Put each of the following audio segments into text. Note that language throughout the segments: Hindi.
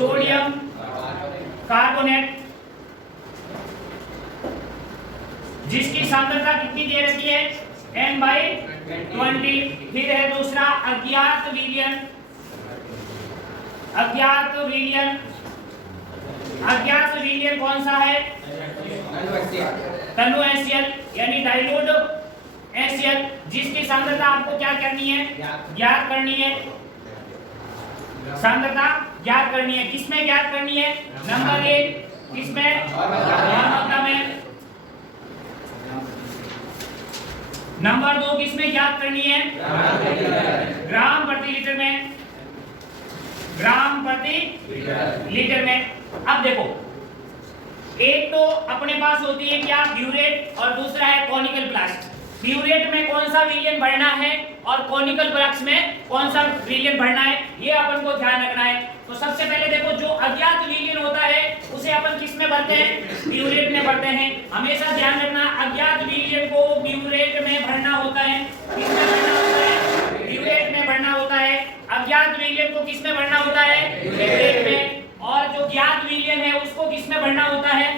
सोडियम कार्बोनेट जिसकी सांद्रता कितनी दे रखी है n/20। फिर है दूसरा अज्ञात विलयन। अज्ञात विलयन कौन सा है? तनु HCl यानी डाइल्यूट HCl जिसकी सांद्रता आपको क्या करनी है? ज्ञात करनी है। सांद्रता ज्ञात करनी है। किसमें ज्ञात करनी है? नंबर 1 किसमें? घनत्व में। नंबर 2 किसमें ज्ञात करनी है? ग्राम प्रति लीटर में। ग्राम प्रति लीटर में। अब देखो, एक तो अपने पास होती है क्या? ब्यूरेट, और दूसरा है कॉनिकल फ्लास्क। ब्यूरेट में कौन सा विलयन भरना है और कॉनिकल फ्लास्क में कौन सा विलयन भरना है, ये अपन को ध्यान रखना है। तो सबसे पहले देखो, जो अज्ञात विलयन होता है उसे अपन किस में भरते हैं? ब्यूरेट में भरते हैं। हमेशा ध्यान रखना, अज्ञात विलयन को ब्यूरेट में भरना होता है। किसमें भरना होता है? ब्यूरेट में भरना होता है। अज्ञात विलयन को किस में भरना होता है? ब्यूरेट में। और जो ज्ञात विलयन है उसको किस में भरना होता है?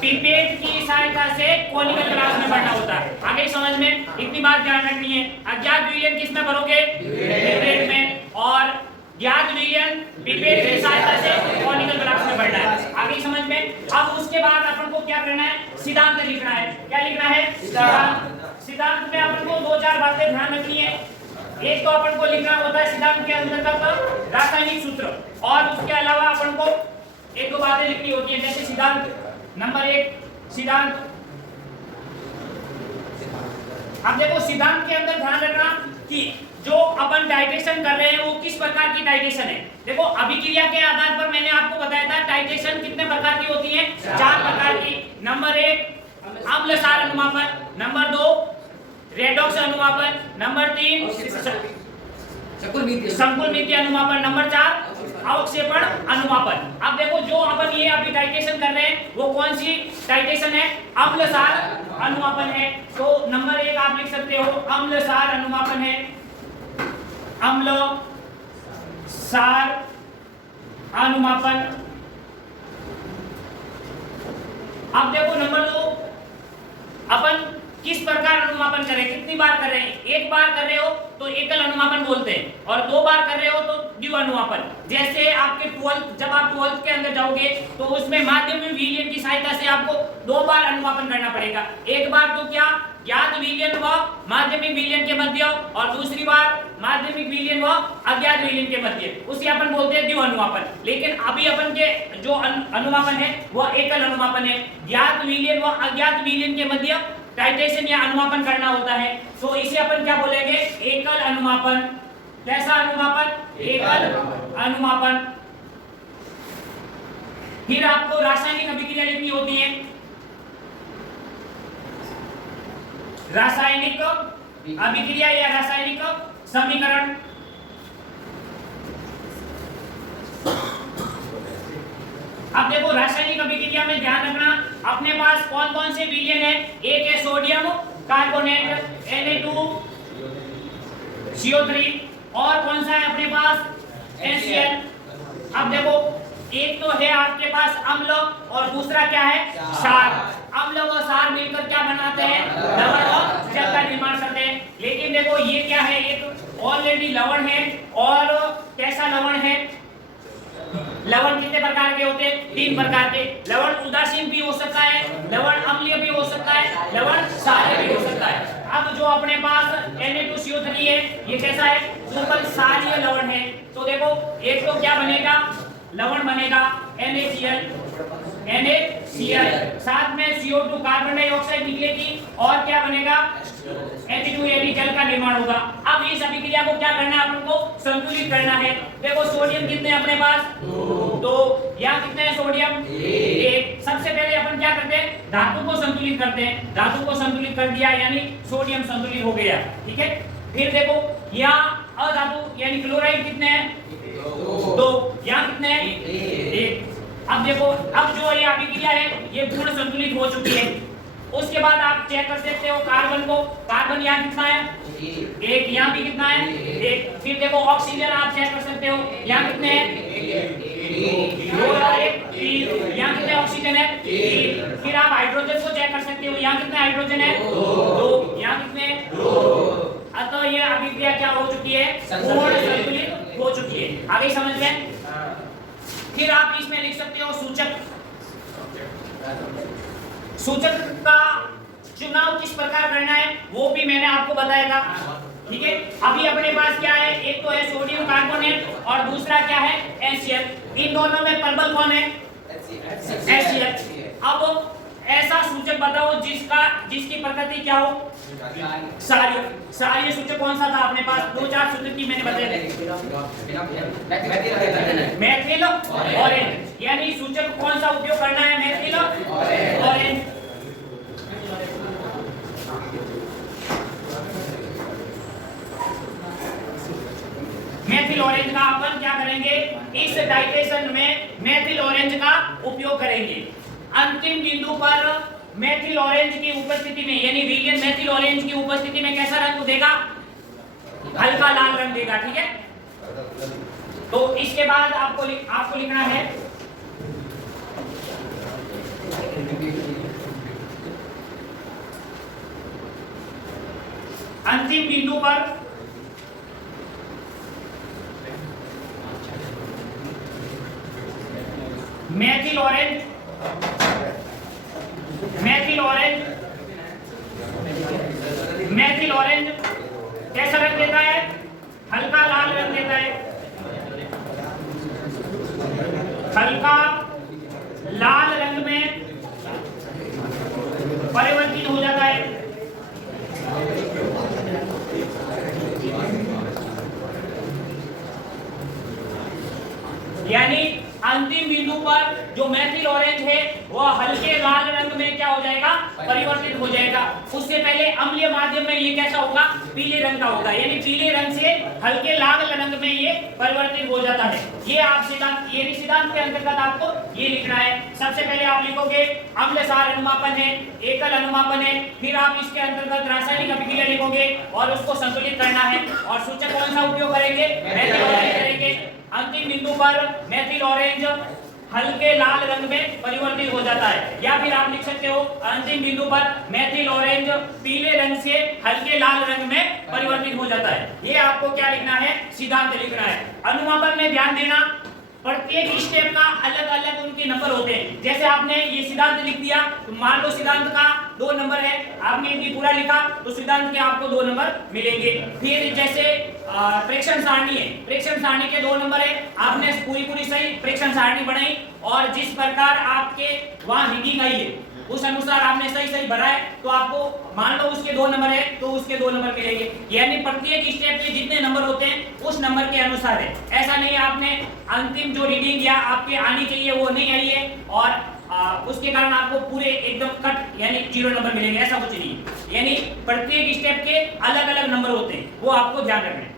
पिपेट की सहायता से कॉनिकल फ्लास्क में भरना होता है। आगे समझ में इतनी बात ध्यान रखनी है। अज्ञात विलयन किस में भरोगे? पिपेट में। और ज्ञात विलयन पिपेट की सहायता से कॉनिकल फ्लास्क में भरना है। आगे समझ में। अब उसके बाद अपन को क्या करना है? सिद्धांत लिखना है। क्या लिखना है? सिद्धांत। सिद्धांत में अपन को 2-4 बातें ध्यान रखनी है। एक तो अपन को लिखना होता है सिद्धांत के अंतर्गत रासायनिक सूत्र, और उसके अलावा अपन को 1-2 बातें लिखनी होती है। जैसे सिद्धांत नंबर 1 सिद्धांत। अब देखो, सिद्धांत के अंदर ध्यान रखना कि जो अपन टाइट्रेशन कर रहे हैं वो किस प्रकार की टाइट्रेशन है। देखो, अभिक्रिया के आधार पर मैंने आपको बताया था टाइट्रेशन कितने प्रकार की होती है? 4 प्रकार की। नंबर 1 अम्ल क्षार अनुमापन, नंबर 2 रेडॉक्स अनुमापन, नंबर 3 संकुल अनुमापन, नंबर 4 अवक्षेपण अनुमापन। अब देखो, जो अपन ये अभी टाइट्रेशन कर रहे हैं वो कौन सी टाइट्रेशन है? अम्ल क्षार अनुमापन है। तो नंबर 1 आप लिख सकते हो अम्ल क्षार अनुमापन है। अम्ल क्षार अनुमापन। अब देखो, नंबर 2 अपन किस प्रकार अनुमापन करें? कितनी बार कर रहे हैं? 1 बार कर रहे हो तो एकल अनुमापन बोलते हैं, और 2 बार कर रहे हो तो द्वि अनुमापन। जैसे आपके 12th, जब आप 12th के अंदर जाओगे तो उसमें माध्यमिक विलयन की सहायता से आपको 2 बार अनुमापन करना पड़ेगा। 1 बार तो क्या? ज्ञात विलयन व माध्यमिक विलयन के मध्य, और दूसरी बार माध्यमिक विलयन व अज्ञात विलयन के मध्य, उसे अपन बोलते हैं द्वि अनुमापन। लेकिन अभी अपन के जो अनुमापन है वह एकल अनुमापन है। ज्ञात विलयन व अज्ञात विलयन के मध्य टाइट्रेशन या अनुमापन करना होता है। तो इसे अपन क्या बोलेंगे? एकल अनुमापन। कैसा अनुमापन? एकल अनुमापन। फिर आपको रासायनिक अभिक्रिया लिखनी होती है। रासायनिक अभिक्रिया या रासायनिक समीकरण। अब देखो, रासायनिक अभिक्रिया में ध्यान रखना, अपने पास कौन कौन से विलयन है? एक है सोडियम कार्बोनेट Na2CO3, और कौन सा है अपने पास? HCl। अब देखो, एक तो है आपके पास अम्ल और दूसरा क्या है? क्षार। अम्ल व क्षार मिलकर क्या बनाते हैं? लवण और जल का निर्माण करते हैं। लेकिन देखो, ये क्या है? एक ऑलरेडी लवण है। और कैसा लवण है? लवण कितने प्रकार के होते हैं? 3 प्रकार के। लवण उदासीन भी हो सकता है, लवण अम्लीय भी हो सकता है, लवण क्षारीय भी हो सकता है। अब जो अपने पास Na2CO3 है, ये कैसा है? सुपर क्षारीय लवण है। तो देखो, एक तो क्या बनेगा? लवण बनेगा NaCl, साथ में CO2 कार्बन डाइऑक्साइड निकलेगी, और क्या बनेगा? H2 यानी जल का निर्माण होगा। अब इस अभिक्रिया को क्या करना है? अपन को संतुलित करना है। देखो, सोडियम कितने हैं अपने पास? 2। यहाँ कितने हैं सोडियम? 1। सबसे पहले अपन क्या करते हैं? धातु को संतुलित करते हैं। धातु को संतुलित कर दिया यानी सोडियम संतुलित हो गया। ठीक है। फिर देखो, यहाँ अधातु यानी क्लोराइड कितने हैं? 2। यहाँ कितने हैं? 1। अब देखो, अब जो ये अभिक्रिया है ये पूर्ण संतुलित हो चुकी है। उसके बाद आप चेक कर सकते हो कार्बन को। कार्बन यहाँ कितना है? 1। यहाँ भी कितना है? 1। फिर देखो, ऑक्सीजन आप चेक कर सकते हो, यहाँ कितने हैं? 2 और 1 3। यहाँ कितने ऑक्सीजन है? 3। फिर आप हाइड्रोजन को चेक कर सकते हो, यहाँ कितने हाइड्रोजन है? 2। यहाँ कितने? 2। अतः ये अभिक्रिया क्या हो चुकी है? पूर्ण संतुलित हो चुकी है। आगे समझ में? फिर आप इसमें लिख सकते हो सूचक। सूचक का चुनाव किस प्रकार करना है वो भी मैंने आपको बताया था, ठीक है। अभी अपने पास क्या है? एक तो है सोडियम कार्बोनेट और दूसरा क्या है? HCl। इन दोनों में प्रबल कौन है? HCl। अब ऐसा सूचक बताओ जिसकी प्रकृति क्या हो? क्षारीय। क्षारीय सूचक कौन सा था अपने पास? 2-4 सूचक की मैंने बताए थे। मेथिल ऑरेंज, यानी सूचक कौन सा उपयोग करना है? Methyl orange. मेथिल ऑरेंज का अपन क्या करेंगे? इस टाइट्रेशन में मेथिल ऑरेंज का उपयोग करेंगे। अंतिम बिंदु पर मेथिल ऑरेंज की उपस्थिति में, यानी विलियन मेथिल ऑरेंज की उपस्थिति में कैसा रंग देगा? हल्का लाल रंग देगा, ठीक है। तो इसके बाद आपको लिखना है अंतिम बिंदु पर मेथिल ऑरेंज कैसा रंग देता है? हल्का लाल रंग देता है। हल्का लाल रंग में परिवर्तित हो जाता है। यानी अंतिम बिंदु पर जो मेथिल ऑरेंज है वह हल्के लाल रंग में क्या हो जाएगा? परिवर्तित हो जाएगा। उससे पहले अम्लीय माध्यम में ये कैसा होगा? पीले रंग का होगा, यानी पीले रंग से हल्के लाल रंग में ये परिवर्तित हो जाता है। ये आप सिद्धांत के अंतर्गत आपको ये लिखना है। सबसे पहले आप लिखोगे अम्ल क्षार अनुमापन है, एकल अनुमापन है, फिर आप इसके अंतर्गत रासायनिक अभिक्रिया लिखोगे और उसको संतुलित करना है। और सूचक कौन सा उपयोग करेंगे? मेथिल ऑरेंज करेंगे। अंतिम बिंदु पर मेथिल ऑरेंज हल्के लाल रंग में परिवर्तित हो जाता है। या फिर आप लिख सकते हो अंतिम बिंदु पर मेथिल ऑरेंज पीले रंग से हल्के लाल रंग में परिवर्तित हो जाता है। ये आपको क्या लिखना है? सिद्धांत लिखना है। अनुमापन में ध्यान देना, प्रत्येक स्टेप का अलग अलग उनके नंबर होते हैं। जैसे आपने ये सिद्धांत लिख दिया तो मान लो सिद्धांत का 2 नंबर है, आपने ये पूरा लिखा तो सिद्धांत के आपको 2 नंबर मिलेंगे। फिर जैसे प्रेक्षण सारणी है, प्रेक्षण सारणी के 2 नंबर है, आपने पूरी सही प्रेक्षण सारणी बनाई और जिस प्रकार आपके वहां रीडिंग आई है उस अनुसार आपने सही भरा है तो आपको मान लो उसके 2 नंबर है तो उसके 2 नंबर मिलेंगे। यानी प्रत्येक स्टेप के जितने नंबर होते हैं उस नंबर के अनुसार है। ऐसा नहीं आपने अंतिम जो रीडिंग या आपके आनी चाहिए वो नहीं आई है और उसके कारण आपको पूरे एकदम कट यानी 0 नंबर मिलेंगे, ऐसा कुछ नहीं। यानी प्रत्येक स्टेप के अलग अलग नंबर होते हैं, वो आपको ध्यान रखना है।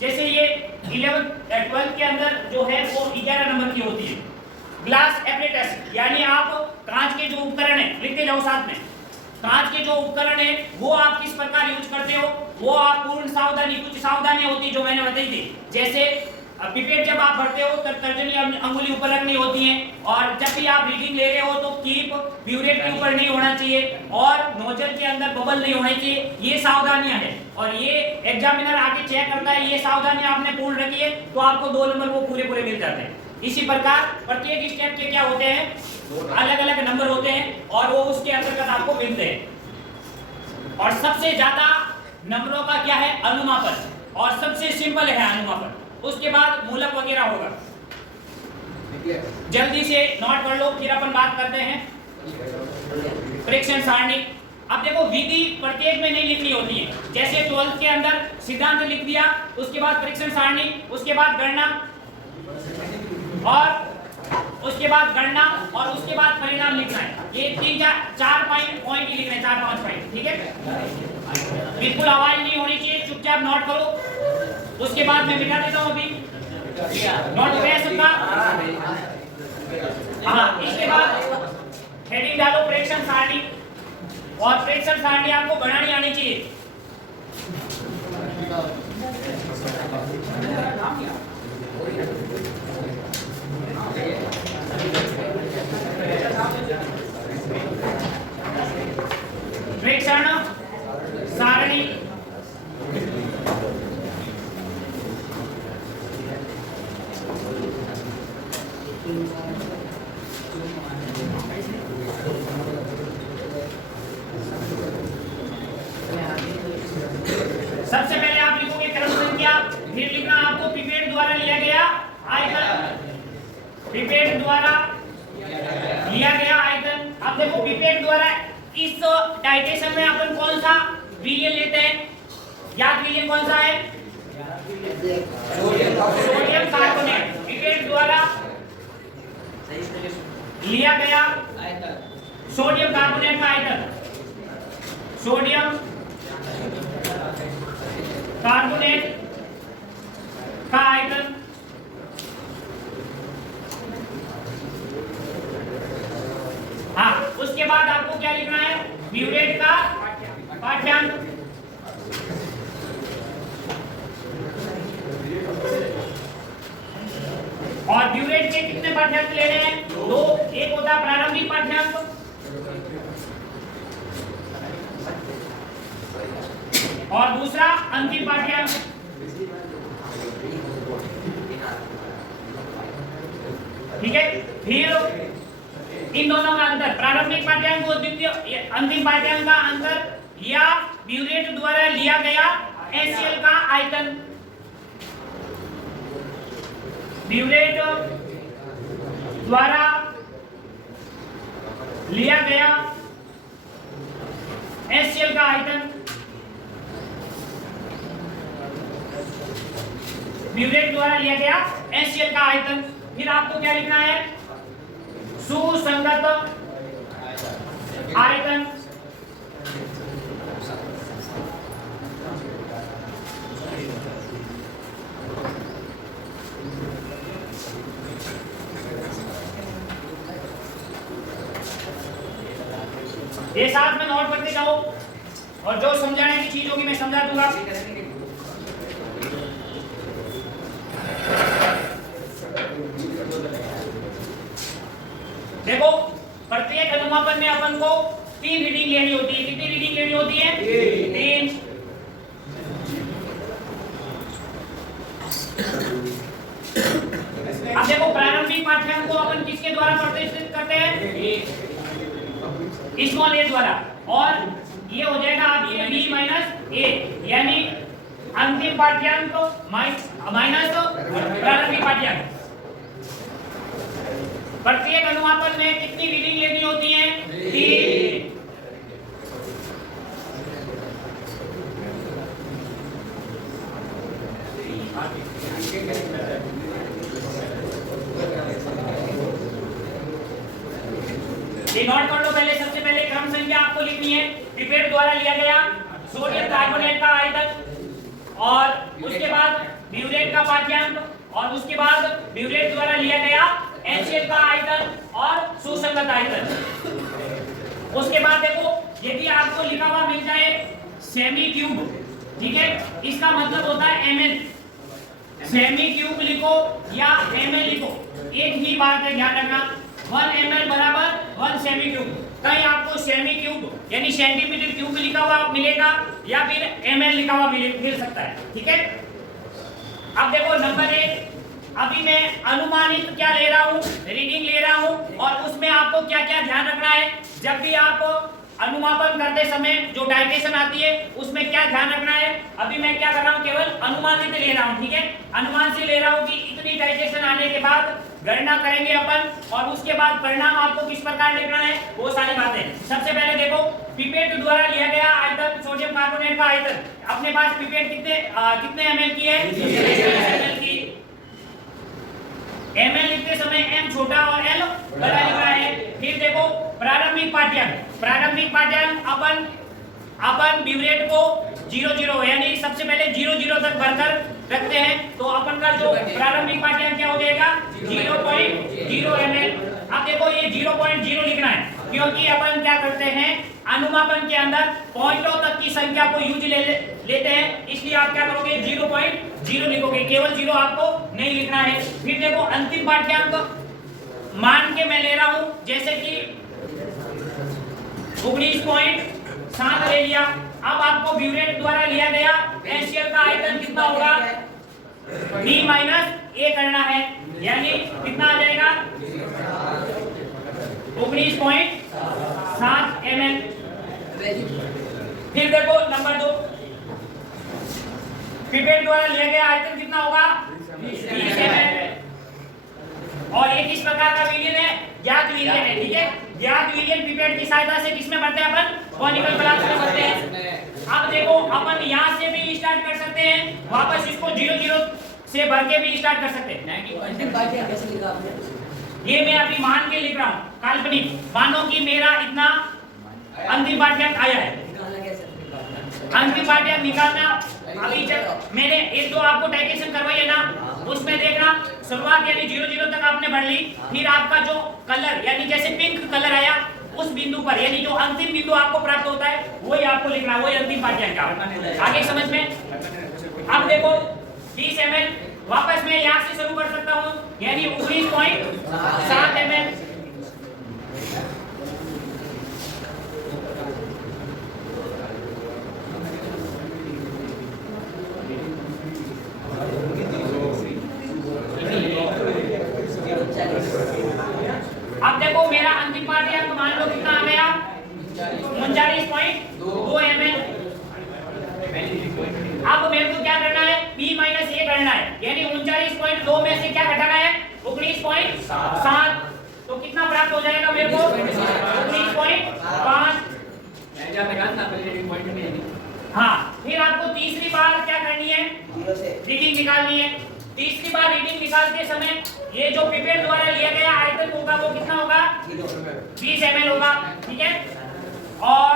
जैसे ये 12th के अंदर जो है वो 11 नंबर की होती है। ग्लास एपरेटस, यानी आप कांच के जो उपकरण है, लिखते जाओ साथ में, कांच के जो उपकरण है वो आप किस प्रकार यूज करते हो, वो आप पूर्ण सावधानी, कुछ सावधानियां होती जो मैंने बताई थी। जैसे पिपेट जब आप भरते हो तब तर्जनी अंगुली ऊपर रखनी होती है और जब भी आप रीडिंग ले रहे हो तो कीप ब्यूरेट के ऊपर नहीं होना चाहिए और नोजल के अंदर बबल नहीं होने चाहिए। ये सावधानियां हैं और ये एग्जामिनर आके चेक करता है, ये सावधानियां आपने पूर्ण रखी है तो आपको 2 नंबर वो पूरे मिल जाते हैं। इसी प्रकार प्रत्येक स्टेप के क्या होते हैं? अलग अलग नंबर होते हैं और वो उसके अंतर्गत आपको मिलते हैं। और सबसे ज्यादा नंबरों का क्या है? अनुमापन, और सबसे सिंपल है अनुमापन। उसके बाद मूलक वगैरह होगा। जल्दी से नोट कर लो, फिर अपन बात करते हैं प्रेक्षण सारणी। अब देखो विधि प्रत्येक में नहीं लिखनी होती है। जैसे 12th के अंदर सिद्धांत लिख दिया, उसके बाद प्रेक्षण सारणी, उसके बाद गणना और उसके बाद गणना और उसके बाद परिणाम लिखना है। ये 3-4 पॉइंट ही लिखने हैं, 4-5 पॉइंट, ठीक है। बिल्कुल आवाज नहीं होनी चाहिए, चुपचाप नोट करो। उसके बाद मैं मिटा देता हूं, अभी नोट हो गया सबका? हाँ, इसके बाद हेडिंग डालो प्रेक्षण सारणी, और प्रेक्षण सारणी आपको बनानी आनी चाहिए। सबसे पहले आप लिखोगे क्रम संख्या, फिर लिखना आपको पिपेट द्वारा लिया गया आयतन, पिपेट द्वारा लिया गया आयतन। अब देखो पिपेट द्वारा इस टाइटेशन में अपन कौन सा विलयन लेते हैं, याद विलयन कौन सा है, सोडियम कार्बोनेट। पिपेट द्वारा लिया गया सोडियम कार्बोनेट का आयतन, सोडियम कार्बोनेट का आयतन। हाँ, उसके बाद आपको क्या लिखना है, ब्यूरेट का पाठ्यांक। और ब्यूरेट के कितने पाठ्यांक लेने हैं, दो। एक होता है प्रारंभिक पाठ्यांक और दूसरा अंतिम पाठ्यांक। ठीक है, फिर इन दोनों का अंतर, प्रारंभिक पाठ्यांक और द्वितीय अंतिम पाठ्यांक का अंतर या ब्यूरेट द्वारा लिया गया HCl का आयतन, ब्यूरेट द्वारा लिया गया HCl का आयतन, ब्यूरेट द्वारा लिया गया HCl का आयतन। फिर आपको क्या लिखना है, सुसंगत आयतन। ये साथ में नोट करते जाओ और जो समझाने की चीज होगी मैं समझा दूंगा। देखो प्रत्येक अनुमापन में अपन को 3 रीडिंग लेनी होती है। कितनी रीडिंग लेनी होती है, 3। अब देखो प्रारंभिक पाठ्यांक को अपन किसके द्वारा प्रतिष्ठित करते हैं, स्मॉल a द्वारा, और ये हो जाएगा आपके b माइनस a, यानी अंतिम पाठ्यांक माइनस प्रारंभिक पाठ्यांक। प्रत्येक अनुमापन में कितनी रीडिंग लेनी होती है, 3। ये नोट कर लो पहले। सबसे पहले क्रम संख्या आपको लिखनी है, पिपेट द्वारा लिया गया सोडियम कार्बोनेट का आयतन, और उसके बाद ब्यूरेट का पाठ्यांक, और उसके बाद ब्यूरेट द्वारा लिया गया HCl का आयतन और सुसंगत आयतन। उसके बाद देखो यदि आपको लिखा हुआ मिल जाए सेमी क्यूब, ठीक है, इसका मतलब होता है ml। सेमी क्यूब लिखो या ml लिखो, एक ही बात है, ध्यान रखना। 1 ml बराबर 1 सेमी क्यूब। कहीं आपको सेमी क्यूब यानी सेंटीमीटर क्यूब लिखा हुआ मिलेगा या फिर ml लिखा हुआ मिल सकता है, ठीक है। अब देखो नंबर 1, अभी मैं अनुमानित क्या ले रहा हूँ, रीडिंग ले रहा हूँ, और उसमें आपको क्या क्या ध्यान रखना है। जब भी आप अनुमापन करते समय जो डाइटेशन आती है उसमें क्या ध्यान रखना है। अभी मैं क्या कर रहा हूँ, केवल अनुमानित ले रहा हूँ, ठीक है। अनुमान से ले रहा हूँ कि इतनी डाइटेशन आने के बाद गणना करेंगे अपन, और उसके बाद परिणाम आपको किस प्रकार लिखना है, वो सारी बातें। सबसे पहले देखो पिपेट द्वारा लिया गया आयतन, सोडियम कार्बोनेट का आयतन। अपने पास पिपेट कितने ml की है, 20 ml की। ml लिखते समय m छोटा और l बड़ा लिखा है। फिर देखो प्रारंभिक पाठ्यांक, प्रारंभिक पाठ्यांक अपन ब्यूरेट को 0 यानी सबसे पहले 0 तक भरकर रखते हैं, तो अपन का जो प्रारंभिक पाठ्यांक क्या हो जाएगा, 0.0 ml। अब देखो ये 0.0 लिखना है, क्योंकि अपन क्या करते हैं अनुमापन के अंदर पॉइंटों तक की संख्या को यूज लेते हैं, इसलिए आप क्या करोगे 0.0 लिखोगे, केवल 0 आपको नहीं लिखना है। फिर देखो अंतिम पाठ्यांक मान के मैं ले रहा हूं, जैसे कि 19.7 ले लिया। अब आपको ब्यूरेट द्वारा लिया गया HCl का आयतन कितना होगा, B - A करना है, यानी कितना आ जाएगा 19.7 ml। फिर देखो नंबर 2, पिपेट द्वारा लिया गया आयतन कितना होगा 20 ml। और ये किस प्रकार का विलयन है, ज्ञात विलयन है, ठीक है। ज्ञात विलयन पिपेट की सहायता से किसमें भरते हैं अपन, कॉनिकल फ्लास्क में भरते हैं। अब देखो अपन यहां से भी स्टार्ट कर सकते हैं, वापस इसको 0 से भर के भी स्टार्ट कर सकते हैं। अंतिम पाठ्य कैसे लिखा आपने? ये मैं अभी मान के लिख रहा हूं, काल्पनिक मानो कि मेरा इतना अंतिम पाठ्यांक आया है। अंतिम पाठ्यांक निकालना अभी जब मैंने 1-2 आपको टाइटेशन करवाई है ना, उसमें देखना शुरुआत यानी 0 तक आपने भर ली, फिर आपका जो कलर यानी जैसे पिंक कलर आया उस बिंदु पर यानी जो अंतिम बिंदु आपको प्राप्त होता है वही आपको लिखना, वही अंतिम पाठ्यांक का। आगे समझ में। अब देखो 20 ml, वापस मैं यहां से शुरू कर सकता हूं यानी 19.7 ml। अब देखो मेरा अंतिम पाठ्यांक मान लो कितना आ गया 39.2 ml। अब मेरे को क्या करना है, P - A करना है, यानी 39.2 में से क्या घटाना है 19.7, तो कितना प्राप्त हो जाएगा मेरे को 19.5। हाँ, फिर आपको तीसरी बार क्या करनी है, रीडिंग निकालनी है। तीसरी बार रीडिंग निकालते समय ये जो पिपेट द्वारा लिया गया आयतन होगा वो कितना होगा 20 ml होगा, ठीक है। और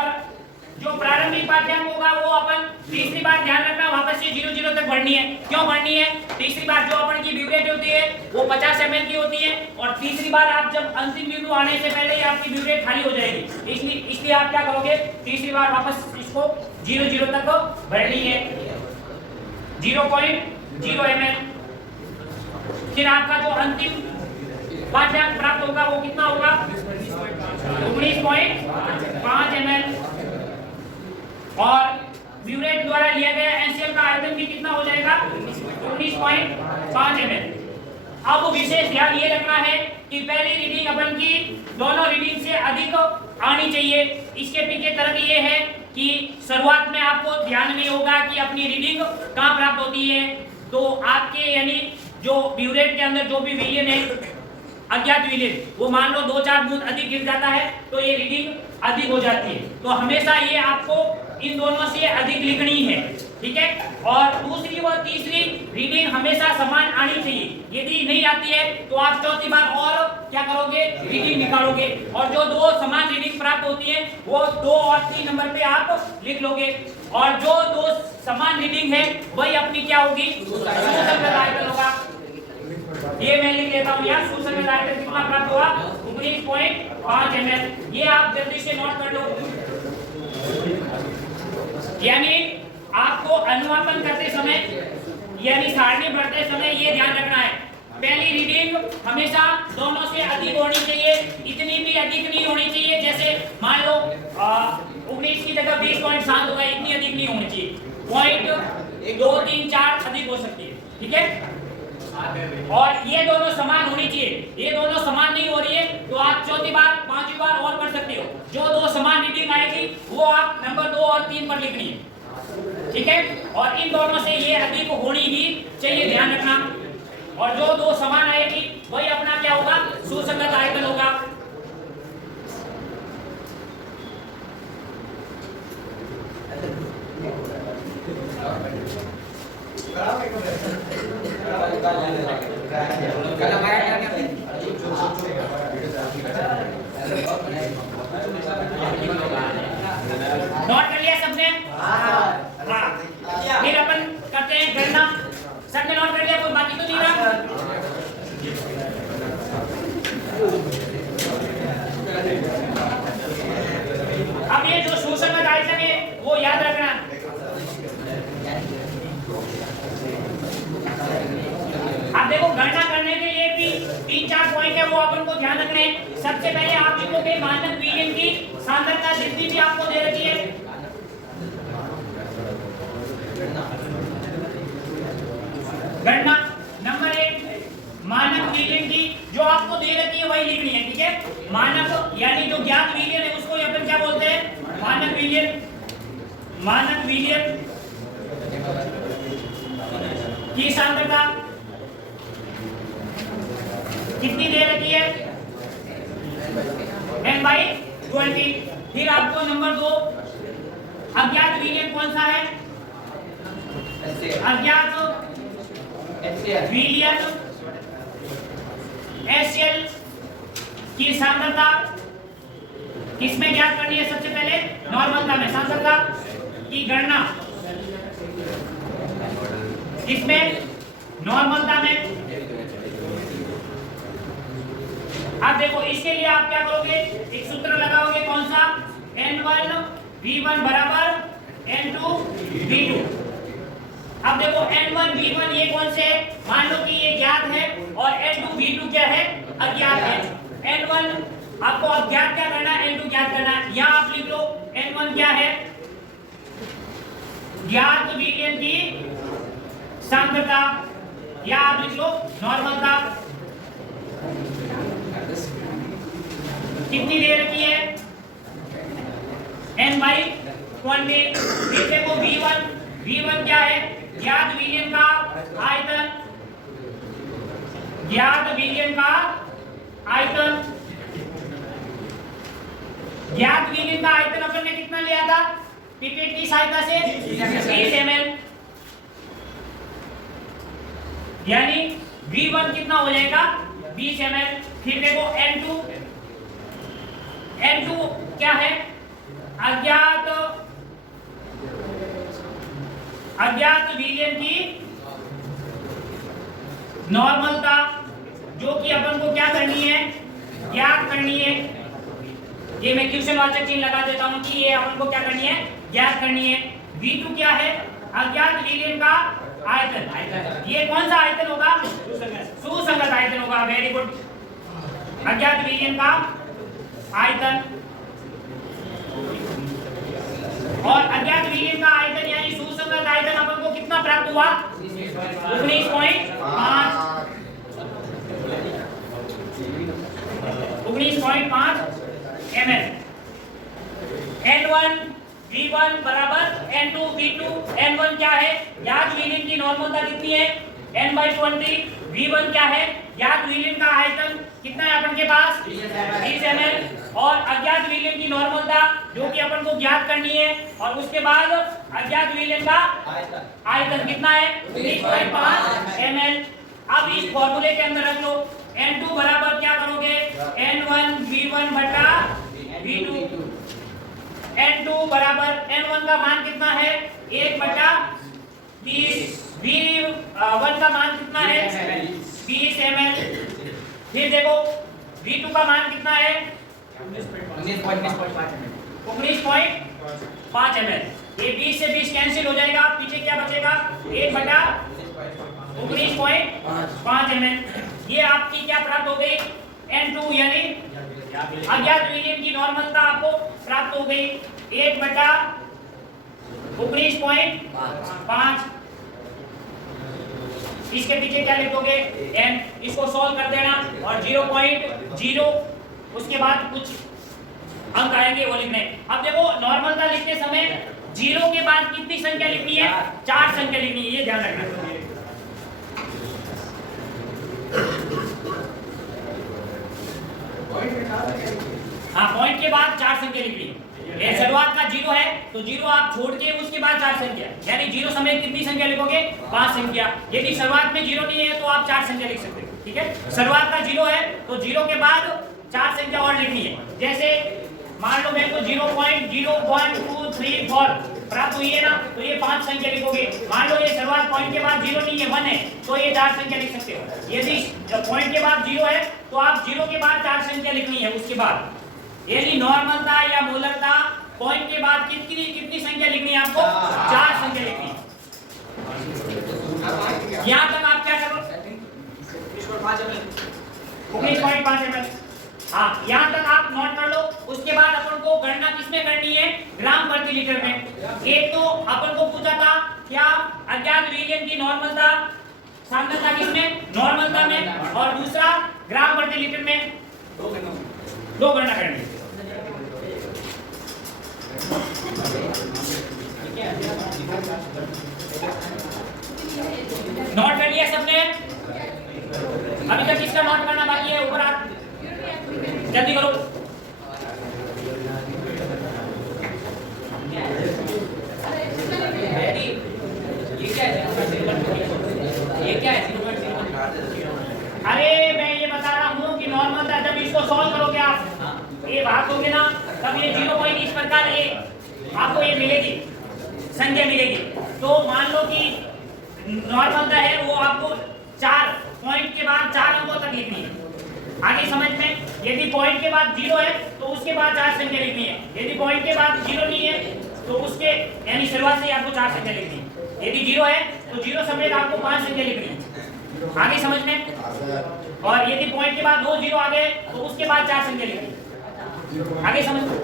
जो प्रारंभिक पाठ्यांक होगा वो अपन तीसरी बार ध्यान रखना वापस से 0 तक बढ़नी है। क्यों बढ़नी है, तीसरी बार जो अपन की ब्यूरेट होती है वो 50 ml की होती है, और तीसरी बार आप जब अंतिम बिंदु आने से पहले ही आपकी ब्यूरेट खाली हो जाएगी, इसलिए आप क्या करोगे, तीसरी बार वापस इसको 0 तक बढ़नी है 0.0 ml। फिर आपका जो अंतिम पाठ्यांक प्राप्त होगा वो कितना होगा 19.5 ml। और ब्यूरेट द्वारा लिया गया एनसीएल का आयतन भी कितना हो जाएगा 19.5 ml। अब विशेष ध्यान ये रखना है कि पहली रीडिंग अपन की दोनों रीडिंग से अधिक आनी चाहिए। इसके पीछे तरक ये है कि शुरुआत में आपको ध्यान नहीं होगा कि अपनी रीडिंग कहाँ प्राप्त होती है, तो आपके यानी जो ब्यूरेट के अंदर जो भी विलयन है अज्ञात विलयन वो मान लो 2-4 बूंद अधिक गिर जाता है तो ये रीडिंग अधिक हो जाती है। तो हमेशा ये आपको इन दोनों से अधिक लिखनी है, ठीक है। और दूसरी व तीसरी रीडिंग हमेशा समान आनी चाहिए। यदि नहीं आती है तो आप चौथी बार और क्या करोगे, रीडिंग निकालोगे, और जो 2 समान रीडिंग प्राप्त होती है वो 2 और 3 नंबर पे आप लिख लोगे, और जो 2 समान रीडिंग है वही अपनी क्या होगी सुसंगत आयतन होगा। ये मैं लिख लेता हूं यहाँ, सुसंगत आयतन कितना प्राप्त हुआ 19.5 ml। ये आप जल्दी से नोट कर लो। यानी आपको अनुमापन करते समय यानी सारणी भरते समय ये ध्यान रखना है, पहली रीडिंग हमेशा दोनों से अधिक होनी चाहिए, इतनी भी अधिक नहीं होनी चाहिए। जैसे मान लो 19 की जगह 20.7 होगा, इतनी अधिक नहीं होनी चाहिए, 0.2, 3, 4 अधिक हो सकती है, ठीक है। और ये दोनों समान होनी चाहिए, ये दोनों समान नहीं हो रही है तो आप चौथी बार 5वीं बार और कर सकते हो। जो 2 समान रीडिंग आएगी वो आप नंबर 2 और 3 पर लिखनी है, ठीक है। और इन दोनों से ये अधिक होनी ही चाहिए, ध्यान रखना। और जो 2 समान आएगी वही अपना क्या होगा सुसंगत आयतन होगा। नोट कर लिया सबने? हाँ। फिर अपन करते हैं गणना। सबने नोट कर लिया, कोई बाकी तो नहीं रहा? अब ये जो सुसंगत आयतन है वो याद रखना। अब देखो गणना करने के लिए भी 3-4 पॉइंट है वो अपन को ध्यान रखने हैं। सबसे पहले आप लिखोगे मानक विलयन की सांद्रता जितनी भी आपको दे रखी है, गणना। नंबर 1 मानक मानक विलयन की जो आपको दे रखी है वही लिखनी है, ठीक है। मानक यानी जो ज्ञात विलयन है उसको अपन क्या बोलते हैं, मानक विलयन। मानक विलयन की सांद्रता कितनी दे रखी है, n/20। फिर आपको नंबर 2 अज्ञात विलयन कौन सा है, अज्ञात विलयन HCl की सांद्रता किसमें ज्ञात करनी है, सबसे पहले नॉर्मलता में। सांद्रता की गणना किसमें, नॉर्मलता में। अब देखो इसके लिए आप क्या करोगे, एक सूत्र लगाओगे, कौन सा, N1V1 बराबर N2V2। अब देखो N1V1 ये कौन से, मान लो कि ये ज्ञात है और N2V2 क्या है, अज्ञात है। N1 आपको अज्ञात क्या करना है, N2 ज्ञात करना है। यहां आप लिख लो N1 क्या है, ज्ञात विलयन की सांद्रता, या आप लिख लो नॉर्मलता कितनी दे रखी है, n/20। फिर देखो V1 क्या है, ज्ञात विलयन का आयतन, ज्ञात विलयन का आयतन। ज्ञात विलयन का आयतन अपन ने कितना लिया था, पिपेट की सहायता से 20 ml, यानी V1 कितना हो जाएगा, 20 ml। फिर देखो N2 क्या है, अज्ञात विलयन की नॉर्मलता, जो कि अपन को क्या करनी है, ज्ञात करनी है। ये मैं क्वेश्चन वाचक चिन्ह लगा देता हूं कि ये अपन को क्या करनी है, ज्ञात करनी है। V2 क्या है, अज्ञात विलयन का आयतन। ये कौन सा आयतन होगा, सुसंगत आयतन होगा, वेरी गुड। अज्ञात विलयन का आयतन, और अज्ञात विलयन का आयतन यानी सुसंगत आयतन अपन को कितना प्राप्त हुआ, 19.5 ml। N1V1 बराबर N2V2। N1 क्या है, ज्ञात विलयन की नॉर्मलता कितनी है, n/20। V1 क्या है, ज्ञात विलयन का आयतन कितना है अपन के पास, 20 ml। और अज्ञात विलयन की नॉर्मलता जो कि अपन को ज्ञात करनी है, और उसके बाद अज्ञात विलयन का आयतन कितना है, 19.5 ml। अब इस फॉर्मूले के अंदर रख लो, N2 बराबर क्या करोगे, N1V1 बटा V2। N2 बराबर N1 का मान कितना है, 1/30। V1 का मान कितना है, 20 ml। फिर देखो V2 का मान कितना है, 19.5 ml। ये 20 से 20 कैंसिल हो जाएगा, पीछे क्या बचेगा, 1/19.5 ml। ये आपकी क्या प्राप्त हो गई, N2 यानी अज्ञात विलयन की नॉर्मलता आपको प्राप्त हो गई, 1/19.5। इसके पीछे क्या लिखोगे, n। इसको सॉल्व कर देना और 0.0 उसके बाद कुछ अंक आएंगे वो लिखने। अब देखो नॉर्मलता लिखते समय 0 के बाद कितनी संख्या लिखनी है, 4 संख्या लिखनी है, ये ध्यान रखना। हाँ, पॉइंट के बाद 4 संख्या लिखनी है। ये शुरुआत का 0 है तो 0 आप छोड़ के उसके बाद 4 संख्या, यानी 0 समेत कितनी संख्या लिखोगे, 5 संख्या। यदि शुरुआत में 0 नहीं है तो आप 4 संख्या लिख सकते हो, ठीक है। शुरुआत का 0 है तो 0 के बाद 4 संख्या और लिखनी है। जैसे मान लो मेरे को 0.0123 प्राप्त हुई है ना, तो ये 5 संख्या लिखोगे। मान लो ये शुरुआत पॉइंट के बाद 0 नहीं है, 1 है, तो ये 4 संख्या लिख सकते हो। यदि पॉइंट के बाद 0 है तो आप 0 के बाद 4 संख्या लिखनी है उसके बाद। यानी नॉर्मलता या मोलरता पॉइंट के बाद कितनी संख्या लिखनी है आपको, 4 संख्या लिखनी है। यहां तक आप क्या करो, 19.5 ml। हाँ, यहां तक आप नोट कर लो। उसके बाद अपन को गणना किसमें करनी है, ग्राम प्रति लीटर में। एक तो अपन को पूछा था क्या, अज्ञात विलयन की नॉर्मलता सांद्रता किसमें, नॉर्मलता में, और दूसरा ग्राम प्रति लीटर में 2 गणना करनी है। नोट कर लिया सबने? अभी तक किसका नोट करना बाकी है? ऊपर हाथ जल्दी करो। ये क्या है? अरे मैं ये बता रहा हूँ कि नॉर्मल था, जब इसको सॉल्व करोगे आप, ये बात होगी ना, तब ये 0 पॉइंट इस प्रकार ये आपको ये मिलेगी, संख्या मिलेगी। तो मान लो कि नॉर्मल था है वो आपको 4 पॉइंट के बाद 4 अंकों तक लिखनी है। आगे समझ में, यदि पॉइंट के बाद 0 है तो उसके बाद 4 संख्या लिखनी है। यदि पॉइंट के बाद 0 नहीं है तो उसके यानी शुरुआत से ही आपको 4 संख्या लिखनी है। यदि 0 है तो 0 समेत आपको 5 संख्या लिखनी है। आगे समझ में? और यदि पॉइंट के बाद 2 0 आ गए तो उसके बाद 4 संख्या लिखनी है। आगे समझ में?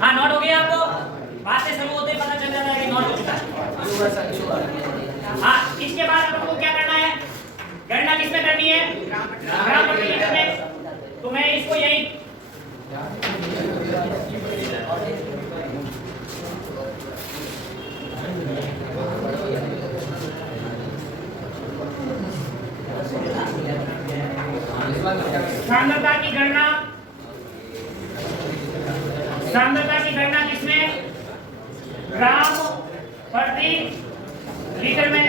हाँ, नोट हो गया आपको? बातें शुरू होते ही पता चल जाता है कि नोट हो चुका है। हाँ, इसके बाद आपको क्या करना है? गणना किसमें करनी है? ग्राम प्रति लीटर में। तो मैं इसको यही सांद्रता की गणना किसमें? ग्राम प्रति लीटर में।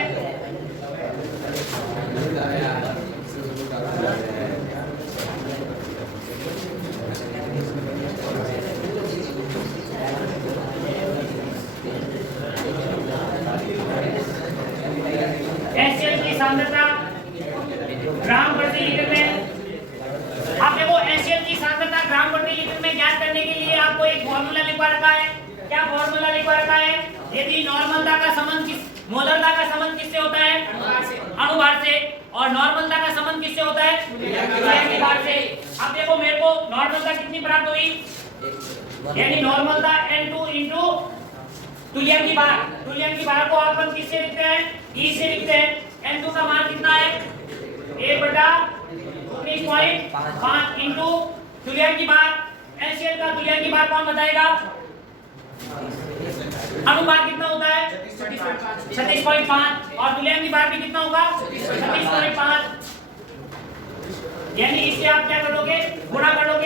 HCl की सांद्रता ग्राम प्रति लीटर में। अब देखो HCl की सांद्रता ग्राम प्रति लीटर में ज्ञात करने के लिए आपको एक फॉर्मूला लिखवा रखा है। क्या फॉर्मूला लिखवा रखा है? यदि नॉर्मलता का संबंध मोलरता का संबंध किससे होता है? अणुभार से। और नॉर्मलता का संबंध किससे होता है? तुल्यांक भार से। अब देखो मेरे को नॉर्मलता कितनी प्राप्त हुई? यानी नॉर्मलता N2 इंटू तुल्यांक भार। तुल्यांक भार को आप किससे लिखते हैं? E से लिखते हैं। N2 का मान कितना है? 1/19.5 इंटू तुल्यांक भार। HCl का तुल्यांक भार कौन बताएगा? अनुपात कितना होता है? 36.5। और तुल्यांक भार भी कितना होगा? 36.5। यानी इससे आप क्या कर लोगे? गुणा कर लोगे।